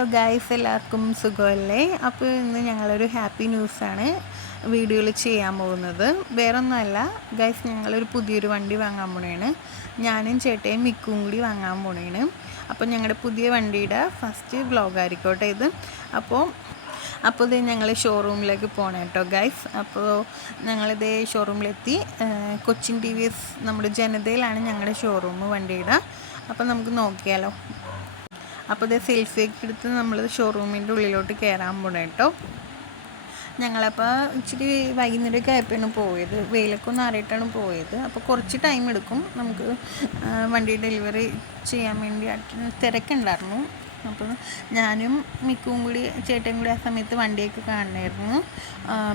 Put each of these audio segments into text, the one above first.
Hello guys, എല്ലാവർക്കും സുഖമല്ലേ? അപ്പോൾ ഇന്ന് ഞങ്ങളൊരു ഹാപ്പി ന്യൂസാണ് വീഡിയോയിൽ ചെയ്യാൻ പോകുന്നത്. വേറൊന്നുമല്ല ഗായ്സ്, ഞങ്ങളൊരു പുതിയൊരു വണ്ടി വാങ്ങാൻ പോണേണ്. ഞാനും ചേട്ടയും മിക്കും കൂടി വാങ്ങാൻ പോണേണ്. അപ്പോൾ ഞങ്ങളുടെ പുതിയ വണ്ടിയുടെ ഫസ്റ്റ് വ്ളോഗായിരിക്കോട്ടെ ഇത്. അപ്പോൾ ഇത് ഞങ്ങൾ ഷോറൂമിലേക്ക് പോകണം കേട്ടോ ഗൈസ്. അപ്പോൾ ഞങ്ങളിത് ഷോറൂമിലെത്തി. കൊച്ചിൻ TVS നമ്മുടെ ജനതയിലാണ് ഞങ്ങളുടെ ഷോറൂം വണ്ടിയുടെ. അപ്പോൾ നമുക്ക് നോക്കിയാലോ. അപ്പോൾ ഇത് സെൽഫിയൊക്കെ എടുത്ത് നമ്മൾ ഷോറൂമിൻ്റെ ഉള്ളിലോട്ട് കയറാൻ പോകണം കേട്ടോ. ഞങ്ങളപ്പോൾ ഇച്ചിരി വൈകുന്നേരമൊക്കെ ആയപ്പോഴാണ് പോയത്. വെയിലൊക്കെ ഒന്ന് അറിയിട്ടാണ് പോയത്. അപ്പോൾ കുറച്ച് ടൈം എടുക്കും നമുക്ക് വണ്ടി ഡെലിവറി ചെയ്യാൻ വേണ്ടി. തിരക്കുണ്ടായിരുന്നു. അപ്പോൾ ഞാനും മിക്കും കൂടി ചേട്ടനും കൂടി ആ സമയത്ത് വണ്ടിയൊക്കെ കാണണമായിരുന്നു.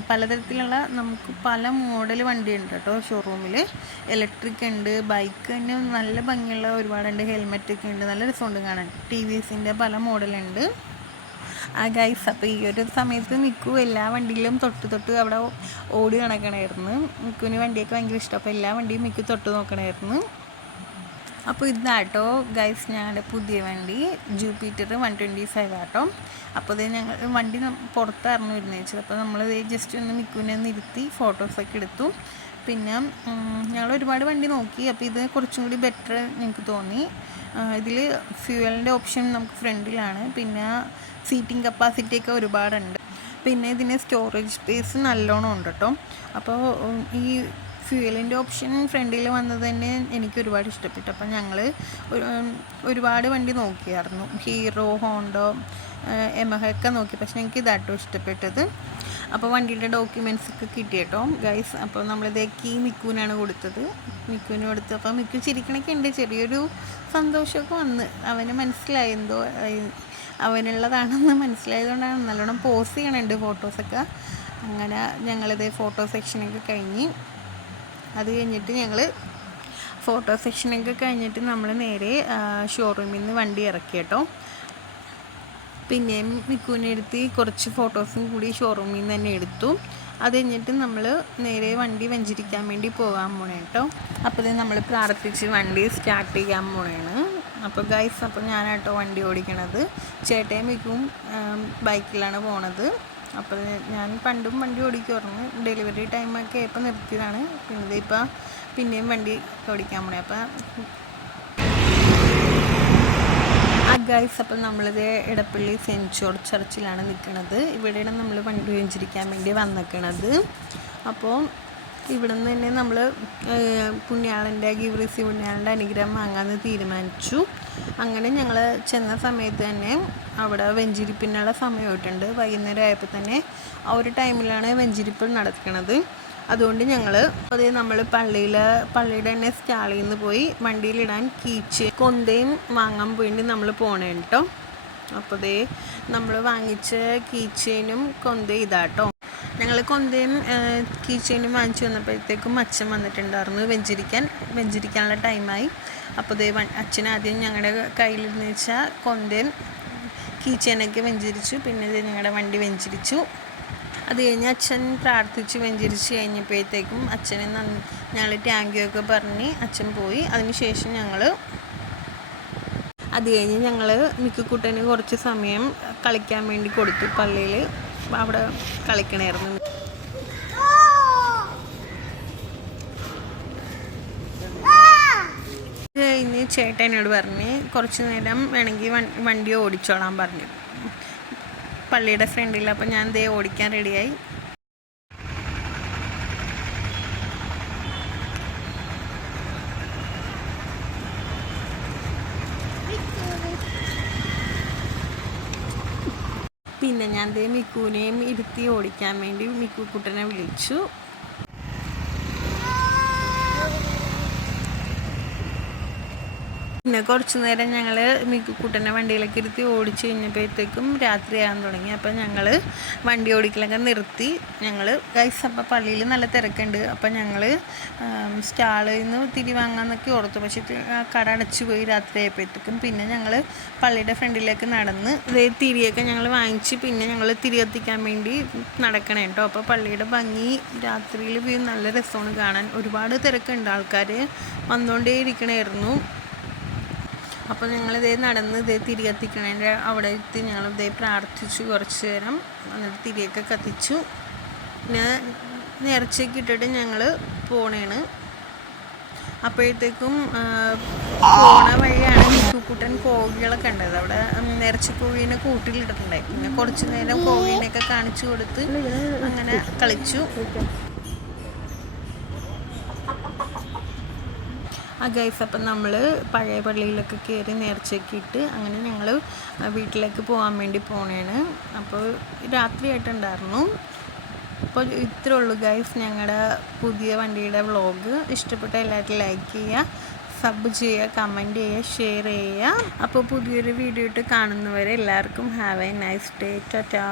പലതരത്തിലുള്ള നമുക്ക് പല മോഡൽ വണ്ടിയുണ്ട് കേട്ടോ ഷോറൂമിൽ. ഇലക്ട്രിക് ഉണ്ട്, ബൈക്ക് തന്നെ നല്ല ഭംഗിയുള്ള ഒരുപാടുണ്ട്, ഹെൽമെറ്റൊക്കെ ഉണ്ട്, നല്ല രസമുണ്ട് കാണാൻ. TVSൻ്റെ പല മോഡലുണ്ട് ഗൈസ്. അപ്പോൾ ഈ ഒരു സമയത്ത് മിക്കു എല്ലാ വണ്ടിയിലും തൊട്ട് അവിടെ ഓടി നടക്കണമായിരുന്നു. മിക്കുവിന് വണ്ടിയൊക്കെ ഭയങ്കര ഇഷ്ടം. അപ്പോൾ എല്ലാ വണ്ടിയും മിക്കു തൊട്ട് നോക്കണമായിരുന്നു. അപ്പോൾ ഇതാട്ടോ ഗൈസ് ഞങ്ങളുടെ പുതിയ വണ്ടി ജൂപ്പിറ്റർ 125 ആട്ടോ. അപ്പോൾ ഇത് ഞങ്ങൾ വണ്ടി പുറത്തായിരുന്നു ഇരുന്നേച്ചത്. അപ്പോൾ നമ്മൾ ജസ്റ്റ് ഒന്ന് മിക്കുവിനെ ഒന്ന് ഇരുത്തി ഫോട്ടോസൊക്കെ എടുത്തു. പിന്നെ ഞങ്ങൾ ഒരുപാട് വണ്ടി നോക്കി. അപ്പോൾ ഇത് കുറച്ചും കൂടി ബെറ്റർ ഞങ്ങൾക്ക് തോന്നി. ഇതിൽ ഫ്യൂവലിൻ്റെ ഓപ്ഷൻ നമുക്ക് ഫ്രണ്ടിലാണ്. പിന്നെ സീറ്റിംഗ് കപ്പാസിറ്റിയൊക്കെ ഒരുപാടുണ്ട്. പിന്നെ ഇതിന് സ്റ്റോറേജ് സ്പേസ് നല്ലോണം ഉണ്ട് കേട്ടോ. അപ്പോൾ ഈ ഫ്യൂവലിൻ്റെ ഓപ്ഷൻ ഫ്രണ്ടിൽ വന്നത് തന്നെ എനിക്ക് ഒരുപാട് ഇഷ്ടപ്പെട്ടു. അപ്പം ഞങ്ങൾ ഒരുപാട് വണ്ടി നോക്കിയായിരുന്നു. ഹീറോ, ഹോണ്ടോ, യമഹയൊക്കെ നോക്കി. പക്ഷെ എനിക്ക് ഇതാട്ടോ ഇഷ്ടപ്പെട്ടത്. അപ്പോൾ വണ്ടിയുടെ ഡോക്യുമെൻറ്റ്സ് ഒക്കെ കിട്ടി കേട്ടോ ഗൈസ്. അപ്പോൾ നമ്മളിത് കീ മിക്കുവിനാണ് കൊടുത്തത്. മിക്കുവിന് കൊടുത്തു. അപ്പോൾ മിക്കു ചിരിക്കണൊക്കെ ഉണ്ട്. ചെറിയൊരു സന്തോഷമൊക്കെ വന്ന്. അവന് മനസ്സിലായി എന്തോ അവനുള്ളതാണെന്ന് മനസ്സിലായതുകൊണ്ടാണ് നല്ലോണം പോസ് ചെയ്യണുണ്ട് ഫോട്ടോസൊക്കെ. അങ്ങനെ ഞങ്ങളിത് ഫോട്ടോ സെക്ഷനൊക്കെ കഴിഞ്ഞ് അത് കഴിഞ്ഞിട്ട് ഫോട്ടോ സെക്ഷനൊക്കെ കഴിഞ്ഞിട്ട് നമ്മൾ നേരെ ഷോറൂമിൽ നിന്ന് വണ്ടി ഇറക്കി കേട്ടോ. പിന്നെയും മിക്കുവിനെ എടുത്ത് കുറച്ച് ഫോട്ടോസും കൂടി ഷോറൂമിൽ നിന്ന് തന്നെ എടുത്തു. അത് കഴിഞ്ഞിട്ട് നമ്മൾ നേരെ വണ്ടി വെഞ്ചരിക്കാൻ വേണ്ടി പോകാൻ പോണേ കേട്ടോ. അപ്പോൾ ഇത് നമ്മൾ പ്രാർത്ഥിച്ച് വണ്ടി സ്റ്റാർട്ട് ചെയ്യാൻ പോണേണ്. അപ്പോൾ ഗൈസ്, അപ്പോൾ ഞാനാട്ടോ വണ്ടി ഓടിക്കണത്. ചേട്ടയും മിക്കും ബൈക്കിലാണ് പോണത്. അപ്പോൾ ഞാൻ പണ്ടും വണ്ടി ഓടിക്കുമായിരുന്നു. ഡെലിവറി ടൈമൊക്കെ ആയപ്പോൾ നിർത്തിയതാണ്. പിന്നെ പിന്നെയും വണ്ടി ഓടിക്കാൻ പോണേ. അപ്പോൾ ഗൈസ്, അപ്പോൾ നമ്മളിത് ഇടപ്പള്ളി സെൻറ്റ് ജോർജ് ചർച്ചിലാണ് നിൽക്കുന്നത്. ഇവിടെയാണ് നമ്മൾ വണ്ടി വെഞ്ചരിക്കാൻ വേണ്ടി വന്നിരിക്കണത്. അപ്പോൾ ഇവിടെ നിന്ന് തന്നെ നമ്മൾ പുണ്യാളൻ്റെ ഗീവ്രീസി പുണ്യാളൻ്റെ അനുഗ്രഹം വാങ്ങാമെന്ന് തീരുമാനിച്ചു. അങ്ങനെ ഞങ്ങൾ ചെന്ന സമയത്ത് തന്നെ അവിടെ വെഞ്ചിരിപ്പിനുള്ള സമയമായിട്ടുണ്ട്. വൈകുന്നേരം ആയപ്പോൾ തന്നെ ആ ഒരു ടൈമിലാണ് വെഞ്ചിരിപ്പ് നടക്കുന്നത്. അതുകൊണ്ട് അതേ നമ്മൾ പള്ളിയുടെ തന്നെ സ്റ്റാളിൽ നിന്ന് പോയി വണ്ടിയിലിടാൻ കൊന്തയും വാങ്ങാൻ വേണ്ടി നമ്മൾ പോണേ കേട്ടോ. അപ്പോൾ നമ്മൾ വാങ്ങിച്ച കീച്ചെയിനും കൊന്തയും ഇതാട്ടോ. ഞങ്ങൾ കൊന്തയും കീച്ചെയിനും വാങ്ങിച്ചു വന്നപ്പോഴത്തേക്കും അച്ഛൻ വന്നിട്ടുണ്ടായിരുന്നു വെഞ്ചരിക്കാനുള്ള ടൈമായി. അപ്പോൾ അച്ഛൻ ആദ്യം ഞങ്ങളുടെ കയ്യിലിരുന്ന് വെച്ചാൽ കൊന്തയും കീച്ചെയിനൊക്കെ വെഞ്ചരിച്ചു. പിന്നെ ഞങ്ങളുടെ വണ്ടി വെഞ്ചരിച്ചു. അത് കഴിഞ്ഞ് അച്ഛൻ പ്രാർത്ഥിച്ച് വെഞ്ചരിച്ച് കഴിഞ്ഞപ്പോഴത്തേക്കും അച്ഛനെ ഞങ്ങൾ താങ്ക് യു ഒക്കെ പറഞ്ഞ് അച്ഛൻ പോയി. അതിനുശേഷം അത് കഴിഞ്ഞ് ഞങ്ങൾ മിക്കുക്കുട്ടന് കുറച്ച് സമയം കളിക്കാൻ വേണ്ടി കൊടുത്തു. പള്ളിയിൽ അവിടെ കളിക്കണമായിരുന്നു. കഴിഞ്ഞ് ചേട്ടനോട് പറഞ്ഞ് കുറച്ച് നേരം വേണമെങ്കിൽ വണ്ടി ഓടിച്ചോളാൻ പറഞ്ഞു പള്ളിയുടെ ഫ്രണ്ടിൽ. അപ്പോൾ ഞാൻ ഓടിക്കാൻ റെഡിയായി. പിന്നെ ഞാൻ മിക്കുവിനെയും ഇരുത്തി ഓടിക്കാൻ വേണ്ടി മിക്കുക്കുട്ടനെ വിളിച്ചു. പിന്നെ കുറച്ച് നേരം ഞങ്ങൾ മിക്കുക്കുട്ടനെ വണ്ടിയിലേക്ക് ഇരുത്തി ഓടിച്ച് കഴിഞ്ഞപ്പോഴത്തേക്കും രാത്രിയാകാൻ തുടങ്ങി. അപ്പോൾ ഞങ്ങൾ വണ്ടി ഓടിക്കലൊക്കെ നിർത്തി. ഗൈസ്, അപ്പോൾ പള്ളിയിൽ നല്ല തിരക്കുണ്ട്. അപ്പോൾ ഞങ്ങൾ സ്റ്റാളിൽ നിന്ന് തിരി വാങ്ങാമെന്നൊക്കെ ഓർത്തു. പക്ഷേ കട അടച്ചു പോയി രാത്രി ആയപ്പോഴത്തേക്കും. പിന്നെ ഞങ്ങൾ പള്ളിയുടെ ഫ്രണ്ടിലേക്ക് നടന്ന് തിരിയൊക്കെ ഞങ്ങൾ വാങ്ങിച്ച് പിന്നെ ഞങ്ങൾ തിരി കത്തിക്കാൻ വേണ്ടി നടക്കണേ കേട്ടോ. അപ്പോൾ പള്ളിയുടെ ഭംഗി രാത്രിയിൽ വ്യൂ നല്ല രസമാണ് കാണാൻ. ഒരുപാട് തിരക്കുണ്ട്, ആൾക്കാർ വന്നുകൊണ്ടേ ഇരിക്കണമായിരുന്നു. അപ്പോൾ ഞങ്ങളിതേ നടന്ന് ഇതേ തിരി കത്തിക്കണതിൻ്റെ അവിടെ എത്തി ഞങ്ങളിതേ പ്രാർത്ഥിച്ചു കുറച്ച് നേരം. എന്നിട്ട് തിരിയൊക്കെ കത്തിച്ചു. പിന്നെ നേർച്ചയൊക്കെ ഇട്ടിട്ട് ഞങ്ങൾ പോണേണ്. അപ്പോഴത്തേക്കും പോണ വഴിയാണ് മിക്കുക്കുട്ടൻ കോഴികളൊക്കെ ഉണ്ടത്. അവിടെ നേർച്ച കോഴീനെ കൂട്ടിലിട്ടിട്ടുണ്ടായി. പിന്നെ കുറച്ച് നേരം കോഴീനെയൊക്കെ കാണിച്ചു കൊടുത്ത് അങ്ങനെ കളിച്ചു. ഗൈസ്, അപ്പം നമ്മൾ പഴയ പള്ളിയിലൊക്കെ കയറി നേർച്ചയൊക്കെ ഇട്ട് അങ്ങനെ ഞങ്ങൾ വീട്ടിലേക്ക് പോകാൻ വേണ്ടി പോണേണ്. അപ്പോൾ രാത്രിയായിട്ടുണ്ടായിരുന്നു. അപ്പോൾ ഇത്രേ ഉള്ളൂ ഗൈസ് ഞങ്ങളുടെ പുതിയ വണ്ടിയുടെ വ്ളോഗ്. ഇഷ്ടപ്പെട്ട എല്ലാവരും ലൈക്ക് ചെയ്യുക, സബ് ചെയ്യുക, കമൻറ്റ് ചെയ്യുക, ഷെയർ ചെയ്യുക. അപ്പോൾ പുതിയൊരു വീഡിയോ ഇട്ട് കാണുന്നവരെ എല്ലാവർക്കും have A nice day. Tata.